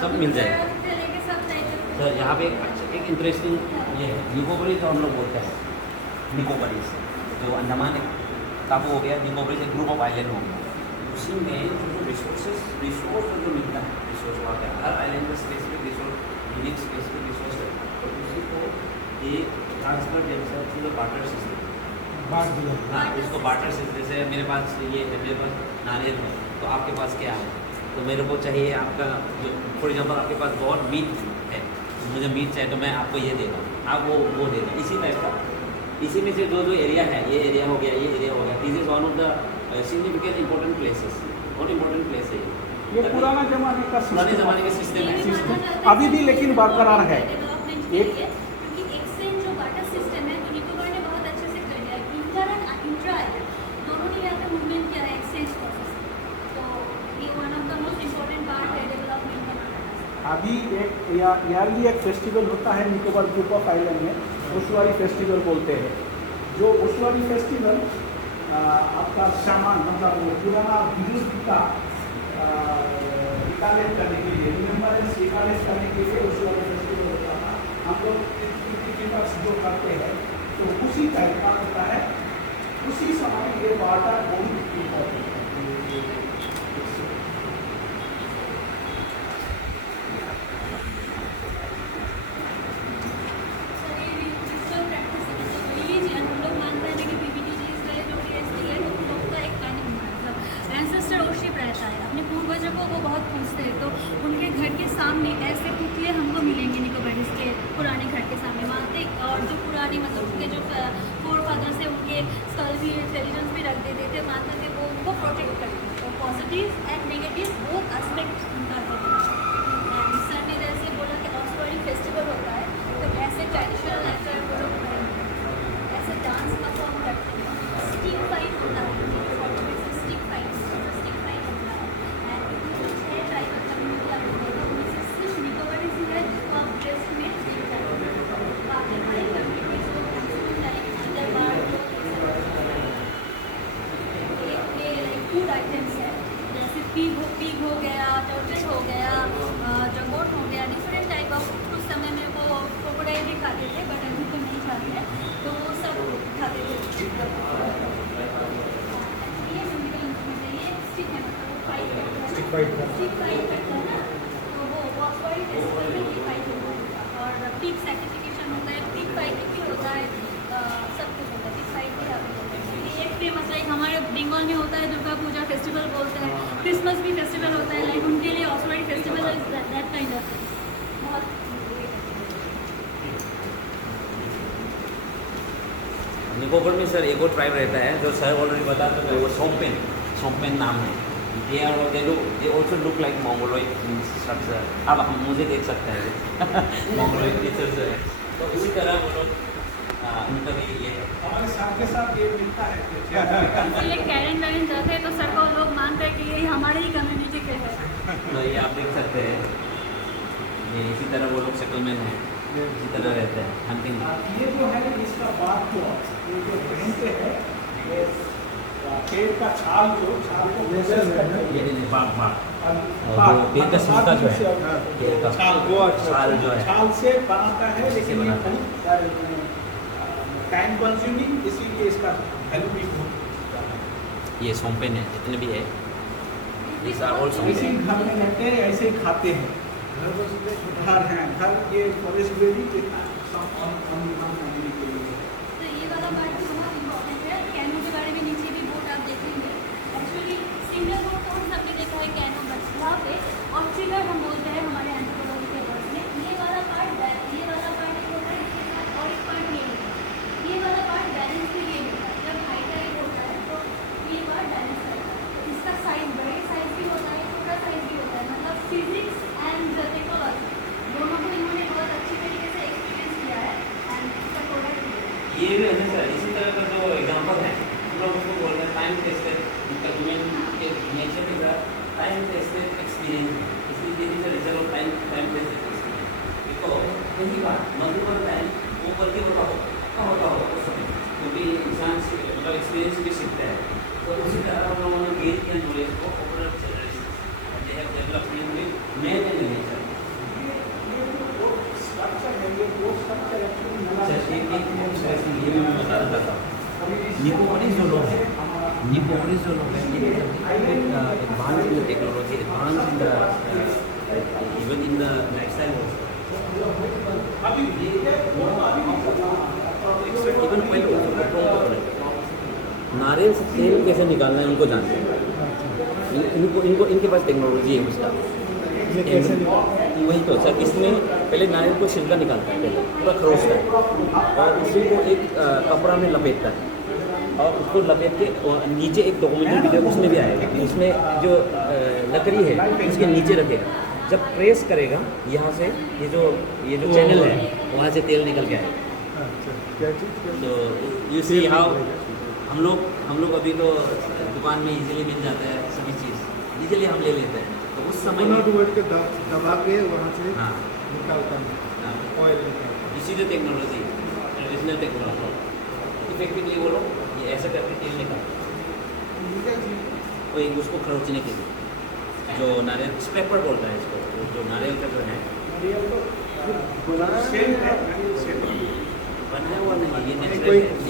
सब मिल जाएगा। सर यहाँ पे एक इंटरेस्टिंग ये है, निकोबारी जो हम लोग बोलते हैं, निकोबारीज जो अंडमान टापू हो गया, निकोबारीज एक ग्रुप ऑफ आइलैंड हो गया, उसी में जो रिसोर्स जो मिलता है, रिसोर्स वहाँ पे हर आइलैंड का specific resource, unique specific resource है, तो उसी को एक ट्रांसफर जैसे बार्टर सिस्टम, हाँ उसको बार्टर सिस्टम, जैसे मेरे पास ये है, मेरे पास नारियल है, तो आपके पास क्या है, तो मेरे को चाहिए आपका जो, फॉर एग्जाम्पल आपके पास बहुत मीट है, मुझे मीट चाहिए तो मैं आपको ये दे रहा हूँ, आप वो दे दें, इसी टाइप का। इसी में से जो एरिया है, ये एरिया हो गया, ये एरिया हो गया, this is one of the significant important places, बहुत इंपॉर्टेंट प्लेस है ये पुराना जमाने का पुराने ज़माने के सिस्टम है, अभी भी लेकिन बरकरार है। एक क्योंकि एक्सचेंज जो बार्टर सिस्टम है तो निकोबार ने बहुत अच्छे से कर दिया है, इंटर एंड इंट्रा दोनों ने यहाँ पे मूवमेंट किया है एक्सचेंज प्रोसेस, तो ये one of the most important part है डेवलपमेंट का। अभी एक ईयरली एक फेस्टिवल होता है निकोबार ग्रुप ऑफ आइलैंड में, ओशवारी फेस्टिवल बोलते हैं। जो ओशवारी फेस्टिवल आपका सामान मतलब वो पुराना विद्युत का रिकालेक्ट करने के लिए, रिमेम्बरेंस रिकालेक्ट करने के लिए ओशवारी फेस्टिवल होता था। हम लोग जो करते हैं तो उसी टाइप का होता है, उसी समय ये वाटर बहुत इम्पोर्टेंट है। अपने पूर्वजों को वो बहुत पूछते हैं, तो उनके घर के सामने ऐसे पुतले हमको मिलेंगे निकोबारीज के पुराने घर के सामने वहाँ पे, और जो पुराने मतलब उनके जो फोर फादर से उनके स्कल भी इंटेलिजेंस भी रख देते थे, मानते थे वो उनको प्रोटेक्ट करते थे, तो positive and negative both aspect उनका है। एंड सर ने जैसे बोला कि ओशवारी फेस्टिवल होता है, तो ऐसे ट्रेडिशनल ऐसे वो लोग ऐसे डांस परफॉर्म करते हैं, स्टिक फाइट होता है, स्टिक फाइट होता है, एंड जो 6 ट्राइबल कम्युनिटी आप देखो उनमें से सिर्फ निकोबारीज ही है जो आप ड्रेस में देख रहे हो, बाकी हमारी कम्युनिटीज को मैक्सिमम लाइक अंडरबार फूड आइटम्स है, जैसे पीग हो गया, टर्टल हो गया, जगोट हो गया, डिफरेंट टाइप ऑफ। उस समय में वो क्रोकोडाइल भी खाते थे, बट अभी तो नहीं खाते हैं, तो वो सब खाते थे। ये म्यूजिकल इंस्ट्रूमेंट है, ये स्टिक है, मतलब वो फाइट करता है, स्टिक फाइट करता है ना, तो वो ओशवारी फेस्टिवल में ये फाइट होता है, और पिग सैक्रिफिकेशन होता है, पिग फाइटिंग भी होता है, सब कुछ होता है, पिग फाइट भी होता है। एक फेमस लाइक हमारे बंगाल में होता है दुर्गा पूजा फेस्टिवल बोलते हैं, क्रिसमस भी फेस्टिवल होता है, लाइक उनके लिए ossuary festival is that kind of बहुत। निकोबार में सर एक और ट्राइब रहता है जो सर ऑलरेडी बता चुके हैं, वो सोम्पेन नाम है, ये also look like Mongoloid structure, अब हम मुझे देख सकते हैं मंगोलॉइड फीचर्स है, तो इसी तरह वो लोग उनका भी ये है, हमारे साथ के साथ ये मिलता है। इसलिए कैरन वैरन जाते हैं तो सर को लोग मानते हैं कि ये हमारे ही कम्युनिटी के है। तो ये आप देख सकते हैं, ये इसी तरह वो लोग सेटलमेंट है, इसी तरह रहते हैं हंटिंग। ये जो है इसका बात को ये जो पहनते हैं, ये पेड़ का छाल को प्रोसेस करते हैं, ये बाग और पेड़ का छिलका जो है, पेड़ का छाल जो है, छाल से बनाता है, लेकिन ये खाली टाइम कंज्यूमिंग, इसीलिए इसका वैल्यू भी बहुत। ये सोम्पेन है, जितने भी है these are also ऐसे ही घर में रहते हैं, ऐसे ही खाते हैं, घर हैं, घर ये फॉरेस्ट वेरी के लिए। तो ये वाला पार्ट भी बहुत इम्पोर्टेंट है। कैनो के बारे में नीचे भी बोर्ड आप देखेंगे, एक्चुअली सिंगल बोर्ड तो हम सबने देखा है कैनो, बट यहाँ पे ऑक्सीलर हम बोलते हैं हमारे एंथ्रोपोलॉजी के वर्ड में। ये वाला पार्ट एक होता है, इसके साथ और एक पार्ट ये होता है, ये वाला पार्ट बैलेंस के लिए होता है। जब हाई टाइड होता है तो ये पार्ट बैलेंस करता है, इसका साइज बड़े साइज भी होता है, छोटा साइज भी होता है, मतलब फिजिक्स एंड टेक्नोलॉजी दोनों को इन्होंने बहुत अच्छी तरीके से एक्सपीरियंस किया है एंड इसका प्रोडक्ट ये भी है सर, इसी तरह का जो एग्जांपल है हम लोग उसको बोलते हैं टाइम टेस्टेड, उनका ह्यूमन के नेचर के साथ टाइम टेस्टेड एक्सपीरियंस, इसलिए this is the result of time tested experience. देखो पहली बार मल्टीपल टाइम वो गलती होता हो उस समय, क्योंकि इंसान से मतलब एक्सपीरियंस भी सीखता है, तो उसी तरह हम लोगों ने गेन किया नॉलेज को overall generalist they have developed in नए नेचर निकोबारीज जो लोग हैं, निकोबारीज जो लोग हैं, ये advance in the technology, advance in the even in the lifestyle अभी इवन नारियल से तेल कैसे निकालना है उनको जानते हैं। इनको इनको इनके पास टेक्नोलॉजी है उसका। वही तो सर, इसमें पहले नारियल को छिलका निकालता है, पहले पूरा खरोचता है और उसी को एक कपड़ा में लपेटता है और उसको लपेट के नीचे एक डॉक्यूमेंट्री वीडियो उसमें भी आएगा, उसमें जो लकड़ी है उसके नीचे रखेगा, जब प्रेस करेगा यहाँ से ये जो चैनल है वहाँ से तेल निकल के आएगा। तो यू सी हाउ हम लोग अभी तो दुकान में इजीली मिल जाता है सभी चीज़, इजीली हम ले लेते हैं। तो उस समय दबा के वहाँ से हाँ निकालता है हाँ, ऑयल निकालता इसी जो टेक्नोलॉजी, ट्रेडिशनल टेक्नोलॉजी, इफेक्टिवली वो लोग ये ऐसा करके तेल निकालते हैं और उसको खरोचने के लिए जो नारियल स्क्रैपर बोलता है इसको, जो नारियल का जो है बनाया हुआ नहीं, ये नेचुरल है।